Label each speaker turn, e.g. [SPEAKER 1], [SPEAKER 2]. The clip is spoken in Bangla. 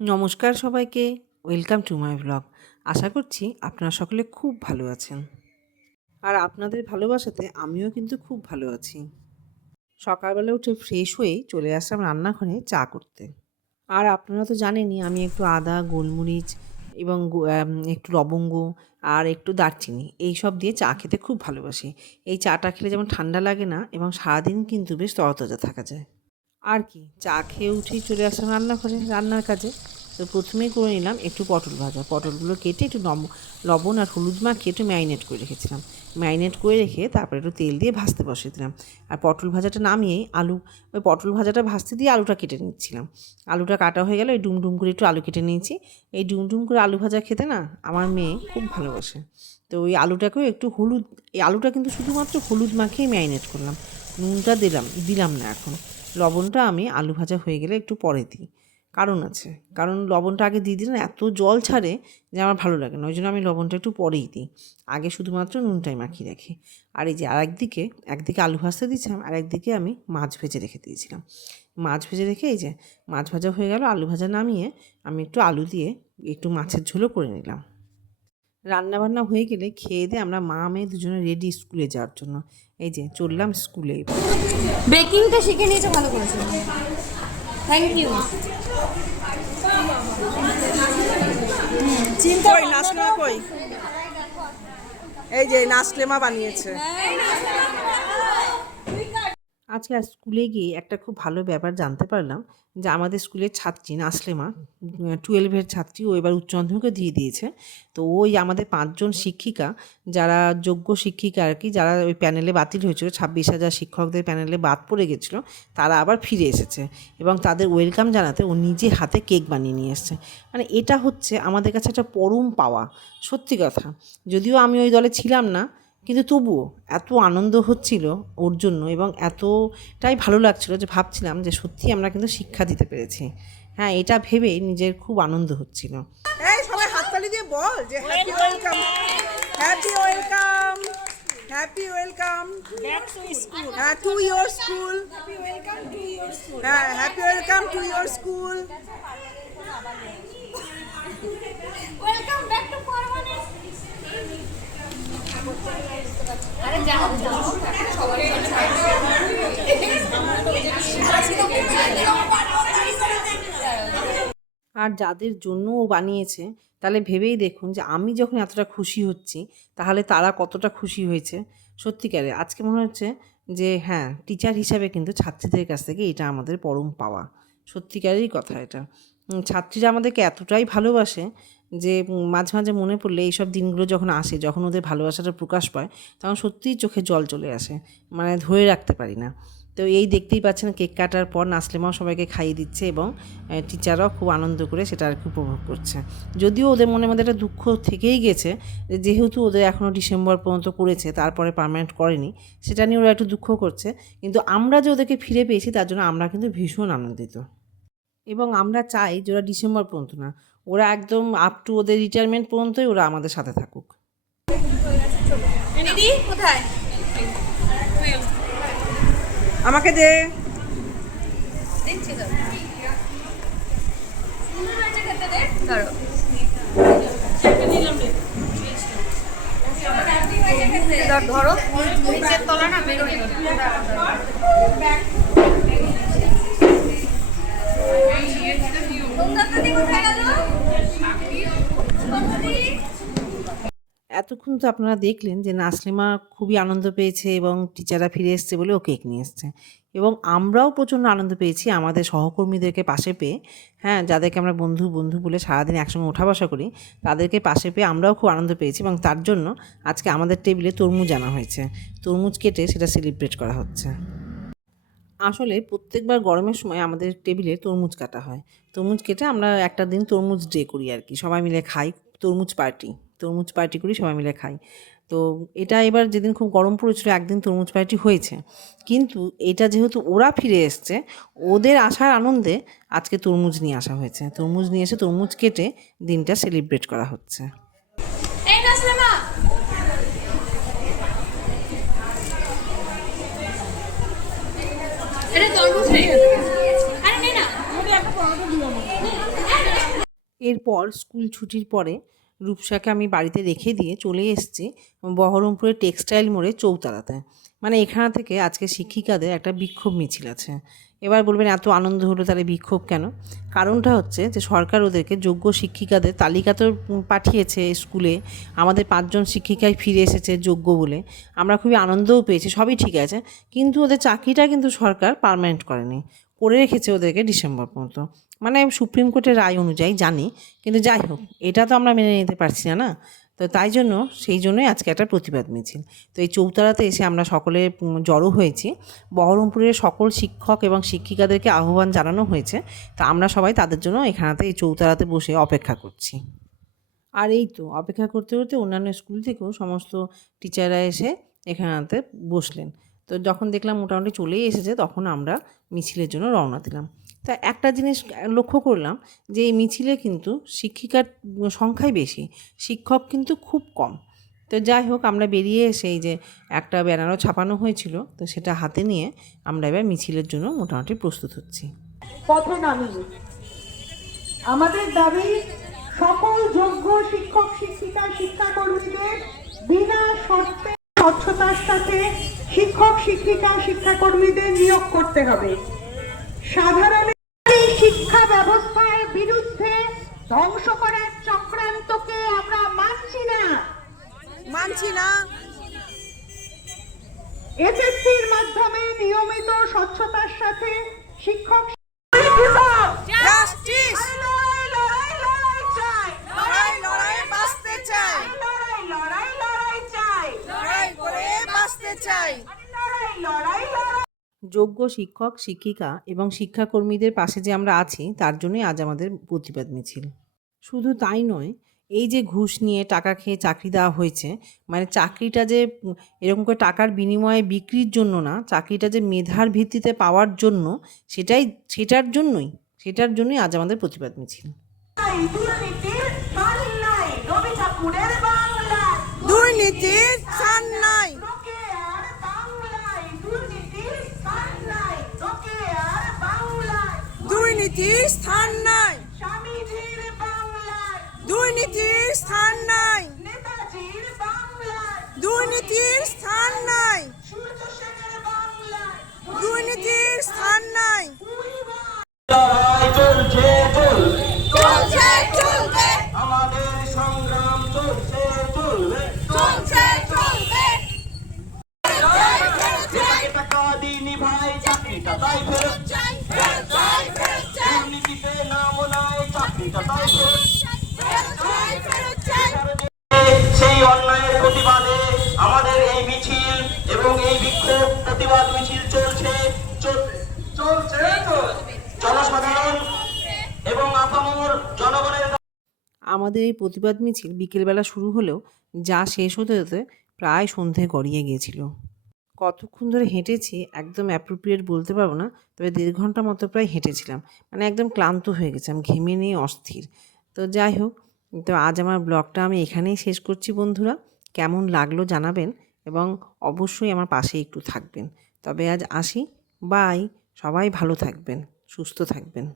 [SPEAKER 1] নমস্কার সবাইকে, ওয়েলকাম টু মাই ব্লগ। আশা করছি আপনারা সকলে খুব ভালো আছেন। আর আপনাদের ভালোবাসাতে আমিও কিন্তু খুব ভালো আছি। সকালবেলা উঠে ফ্রেশ হয়ে চলে আসলাম রান্নাঘরে চা করতে। আর আপনারা তো জানেনই, আমি একটু আদা, গোলমরিচ এবং একটু লবঙ্গ আর একটু দারচিনি এই সব দিয়ে চা খেতে খুব ভালোবাসি। এই চাটা খেলে যেমন ঠান্ডা লাগে না এবং সারাদিন কিন্তু বেশ তরতাজা থাকা যায়। আর কি, চা খেয়ে উঠেই চলে আসলাম রান্নাঘরে, রান্নার কাজে। তো প্রথমেই করে নিলাম একটু পটল ভাজা। পটলগুলো কেটে একটু নম- লবণ আর হলুদ মাখিয়ে একটু ম্যারিনেট করে রেখেছিলাম। ম্যারিনেট করে রেখে তারপরে একটু তেল দিয়ে ভাজতে বসিয়ে দিলাম। আর পটল ভাজাটা নামিয়েই আলু, ওই পটল ভাজাটা ভাজতে দিয়ে আলুটা কেটে নিচ্ছিলাম। আলুটা কাটা হয়ে গেল এই ডুম ডুম করে একটু আলু কেটে নিয়েছি। এই ডুম ডুম করে আলু ভাজা খেতে না আমার মেয়ে খুব ভালোবাসে। তো ওই আলুটাকেও একটু হলুদ, এই আলুটা কিন্তু শুধুমাত্র হলুদ মাখিয়ে ম্যারিনেট করলাম। নুনটা দিলাম দিলাম না এখন। লবণটা আমি আলু ভাজা হয়ে গেলে একটু পরে দিই। কারণ আছে। কারণ লবণটা আগে দিয়ে দিলে এত জল ছাড়ে যে আমার ভালো লাগে না। ওই জন্য আমি লবণটা একটু পরেই দিই। আগে শুধুমাত্র নুনটাই মাখিয়ে রাখি। আর এই যে আর একদিকে একদিকে আলু ভাজতে দিয়েছিলাম আর একদিকে আমি মাছ ভেজে রেখে দিয়েছিলাম। মাছ ভেজে রেখে এই যে মাছ ভাজা হয়ে গেল, আলু ভাজা নামিয়ে আমি একটু আলু দিয়ে একটু মাছের ঝোলও করে নিলাম। রান্না বান্না হয়ে গেলে খেয়ে দিয়ে আমরা মা মেয়ে দুজনে রেডি স্কুলে যাওয়ার জন্য। এই যে চললাম স্কুলে
[SPEAKER 2] বেকিংটা শিখে নিয়েছে ভালো করেছে। থ্যাংক ইউ চিন্তা
[SPEAKER 1] কই নাসলেমা কই? এই যে নাসলেমা বানিয়েছে। আজকে স্কুলে গিয়ে একটা খুব ভালো ব্যাপার জানতে পারলাম যে আমাদের স্কুলের ছাত্রী নাসলেমা টুয়েলভের ছাত্রী ও এবার উচ্চ মাধ্যমিকও দিয়ে দিয়েছে। তো ওই আমাদের পাঁচজন শিক্ষিকা যারা যোগ্য শিক্ষিকা আর কি, যারা ওই প্যানেলে বাতিল হয়েছিল, ছাব্বিশ হাজার শিক্ষকদের প্যানেলে বাদ পড়ে গেছিল, তারা আবার ফিরে এসেছে এবং তাদের ওয়েলকাম জানাতে ও নিজে হাতে কেক বানিয়ে নিয়ে এসছে। মানে এটা হচ্ছে আমাদের কাছে একটা পরম পাওয়া, সত্যি কথা। যদিও আমি ওই দলে ছিলাম না কিন্তু তবুও এত আনন্দ হচ্ছিল ওর জন্য এবং এতটাই ভালো লাগছিল যে ভাবছিলাম যে সত্যি আমরা কিন্তু শিক্ষা দিতে পেরেছি। হ্যাঁ এটা ভেবে নিজের খুব আনন্দ হচ্ছিল।
[SPEAKER 3] সবাই হাততালি দিয়ে বল যে happy welcome happy welcome happy welcome হ্যাঁ টু ইয়োর স্কুল হ্যাঁ happy welcome to your school
[SPEAKER 2] welcome back to permanent আরে
[SPEAKER 1] যাদের জন্য ও বানিয়েছে, তাহলে ভেবেই দেখুন যে আমি যখন এতটা খুশি হচ্ছি, তাহলে তারা কতটা খুশি হয়েছে। সত্যিকারে আজকে মনে হচ্ছে যে হ্যাঁ টিচার হিসাবে কিন্তু ছাত্রীদের কাছ থেকে এটা আমাদের পরম পাওয়া। সত্যিকারেরই কথা এটা। ছাত্রীরা আমাদেরকে এতটাই ভালোবাসে যে মাঝে মাঝে মনে পড়লে এইসব দিনগুলো যখন আসে, যখন ওদের ভালোবাসাটা প্রকাশ পায়, তখন সত্যিই চোখে জল চলে আসে। মানে ধরে রাখতে পারি না। তো এই দেখতেই পাচ্ছেন কেক কাটার পর নাসলেমাও সবাইকে খাইয়ে দিচ্ছে এবং টিচাররাও খুব আনন্দ করে সেটা আর কি উপভোগ করছে। যদিও ওদের মনে মধ্যে একটা দুঃখ থেকেই গেছে যেহেতু ওদের এখনও ডিসেম্বর পর্যন্ত করেছে, তারপরে পার্মানেন্ট করেনি, সেটা নিয়ে ওরা একটু দুঃখ করছে। কিন্তু আমরা যে ওদেরকে ফিরে পেয়েছি, তার জন্য আমরা কিন্তু ভীষণ আনন্দিত। এবং আমরা চাই যে ওরা ডিসেম্বর পর্যন্ত না ওরা একদম আপ টু ওদের রিটায়ারমেন্ট পর্যন্তই ওরা আমাদের সাথে থাকুক।
[SPEAKER 2] কোথায়?
[SPEAKER 3] আমাকে দে।
[SPEAKER 2] ধরো নিচের তলা না বেরোয়।
[SPEAKER 1] এতক্ষণ তো আপনারা দেখলেন যে নাসলিমা খুবই আনন্দ পেয়েছে এবং টিচাররা ফিরে এসছে বলে ও কেক নিয়ে এসছে। এবং আমরাও প্রচণ্ড আনন্দ পেয়েছি আমাদের সহকর্মীদেরকে পাশে পেয়ে। হ্যাঁ যাদেরকে আমরা বন্ধু বন্ধু বলে সারাদিন একসঙ্গে ওঠা বসা করি, তাদেরকে পাশে পেয়ে আমরাও খুব আনন্দ পেয়েছি এবং তার জন্য আজকে আমাদের টেবিলে তরমুজ আনা হয়েছে। তরমুজ কেটে সেটা সেলিব্রেট করা হচ্ছে। আসলে প্রত্যেকবার গরমের সময় আমাদের টেবিলে তরমুজ কাটা হয়। তরমুজ কেটে আমরা একটা দিন তরমুজ ডে করি আর কি সবাই মিলে খাই, তরমুজ পার্টি তরমুজ পার্টি করি, সবাই মিলে খাই। তো এটা এবার যেদিন খুব গরম পড়েছিল, একদিন তরমুজ পার্টি হয়েছে। কিন্তু এটা যেহেতু ওরা ফিরে এসছে, ওদের আসার আনন্দে আজকে তরমুজ নিয়ে আসা হয়েছে। তরমুজ নিয়ে এসে তরমুজ কেটে দিনটা সেলিব্রেট করা হচ্ছে
[SPEAKER 2] এই নাসলামা
[SPEAKER 1] এরপর স্কুল ছুটির পরে রূপসাকে আমি বাড়িতে রেখে দিয়ে চলে এসেছি বহরমপুরের টেক্সটাইল মোড়ে চৌতারাতে মানে এখানে থেকে আজকে শিক্ষিকাদের একটা বিক্ষোভ মিছিল আছে। এবার বলবেন এত আনন্দ হলো তাহলে বিক্ষোভ কেন? কারণটা হচ্ছে যে সরকার ওদেরকে যোগ্য শিক্ষিকাদের তালিকা তো পাঠিয়েছে স্কুলে, আমাদের পাঁচজন শিক্ষিকাই ফিরে এসেছে যোগ্য বলে। আমরা খুবই আনন্দও পেয়েছি, সবই ঠিক আছে, কিন্তু ওদের চাকরিটা কিন্তু সরকার পার্মানেন্ট করেনি, করে রেখেছে ওদেরকে ডিসেম্বর পর্যন্ত। মানে সুপ্রিম কোর্টের রায় অনুযায়ী জানি, কিন্তু যাই হোক, এটা তো আমরা মেনে নিতে পারছি না না? তো তাই জন্য সেই জন্যই আজকে একটা প্রতিবাদ মিছিল। তো এই চৌতারাতে এসে আমরা সকলে জড়ো হয়েছি। বহরমপুরের সকল শিক্ষক এবং শিক্ষিকাদেরকে আহ্বান জানানো হয়েছে। তা আমরা সবাই তাদের জন্য এখানেতে এই চৌতারাতে বসে অপেক্ষা করছি। আর এই তো অপেক্ষা করতে করতে অন্যান্য স্কুল থেকেও সমস্ত টিচাররা এসে এখানাতে বসলেন। তো যখন দেখলাম মোটামুটি চলেই এসেছে, তখন আমরা মিছিলের জন্য রওনা দিলাম। তা একটা জিনিস লক্ষ্য করলাম যে এই মিছিলে কিন্তু শিক্ষিকার সংখ্যাই বেশি, শিক্ষক কিন্তু খুব কম। তো যাই হোক, আমরা বেরিয়ে এসে এই যে একটা ব্যানারও ছাপানো হয়েছিল, তো সেটা হাতে নিয়ে আমরা এবার মিছিলের জন্য মোটামুটি প্রস্তুত হচ্ছি।
[SPEAKER 4] পথে নামি আমাদের দাবি, সকল যোগ্য শিক্ষক, শিক্ষিকা, শিক্ষাকর্মীদের বিনা শর্তে স্বচ্ছতার সাথে শিক্ষক, শিক্ষিকা, শিক্ষাকর্মীদের নিয়োগ করতে হবে। সাধারণ মানছি না। এসএসসির মাধ্যমে নিয়মিত স্বচ্ছতার সাথে শিক্ষক
[SPEAKER 1] যোগ্য শিক্ষক শিক্ষিকা এবং শিক্ষাকর্মীদের পাশে যে আমরা আছি তার জন্যই আজ আমাদের প্রতিবাদ মিছিল। শুধু তাই নয় এই যে ঘুষ নিয়ে টাকা খেয়ে চাকরি দেওয়া হয়েছে মানে চাকরিটা যে এরকম করে টাকার বিনিময়ে বিক্রির জন্য না চাকরিটা যে মেধার ভিত্তিতে পাওয়ার জন্য সেটাই সেটার জন্যই সেটার জন্যই আজ আমাদের প্রতিবাদ মিছিল।
[SPEAKER 4] দুর্নীতির নাই
[SPEAKER 3] দুর্নীতির স্থান নাই
[SPEAKER 4] স্বামীজির বাংলায়
[SPEAKER 3] দুর্নীতির স্থান নাই
[SPEAKER 4] নেতাজির বাংলায়
[SPEAKER 3] দুর্নীতির স্থান নাই
[SPEAKER 4] সূর্য সেনের বাংলায়
[SPEAKER 3] দুর্নীতির স্থান নাই
[SPEAKER 5] লড়াই চলছে চলবে
[SPEAKER 3] চলছে চলবে
[SPEAKER 5] আমাদের সংগ্রাম চলছে চলবে
[SPEAKER 3] চলছে চলবে
[SPEAKER 5] যেটাকে টাকা সেই অন্যায়ের প্রতিবাদে আমাদের এই মিছিল এবং এই বিক্ষোভ প্রতিবাদ মিছিল চলছে। জনসাধারণ এবং আপামর জনগণের
[SPEAKER 1] আমাদের এই প্রতিবাদ মিছিল বিকেলবেলা শুরু হলেও যা শেষ হতে হতে প্রায় সন্ধে গড়িয়ে গিয়েছিল। কতক্ষণ ধরে হেঁটেছি একদম অ্যাপ্রোপ্রিয়েট বলতে পারব না, তবে দেড় ঘণ্টা মতো প্রায় হেঁটেছিলাম। মানে একদম ক্লান্ত হয়ে গেছিলাম ঘেমে নিয়ে অস্থির। তো যাই হোক, তো আজ আমার ব্লগটা আমি এখানেই শেষ করছি বন্ধুরা। কেমন লাগল জানাবেন এবং অবশ্যই আমার পাশে একটু থাকবেন। তবে আজ আসি, বাই, সবাই ভালো থাকবেন, সুস্থ থাকবেন।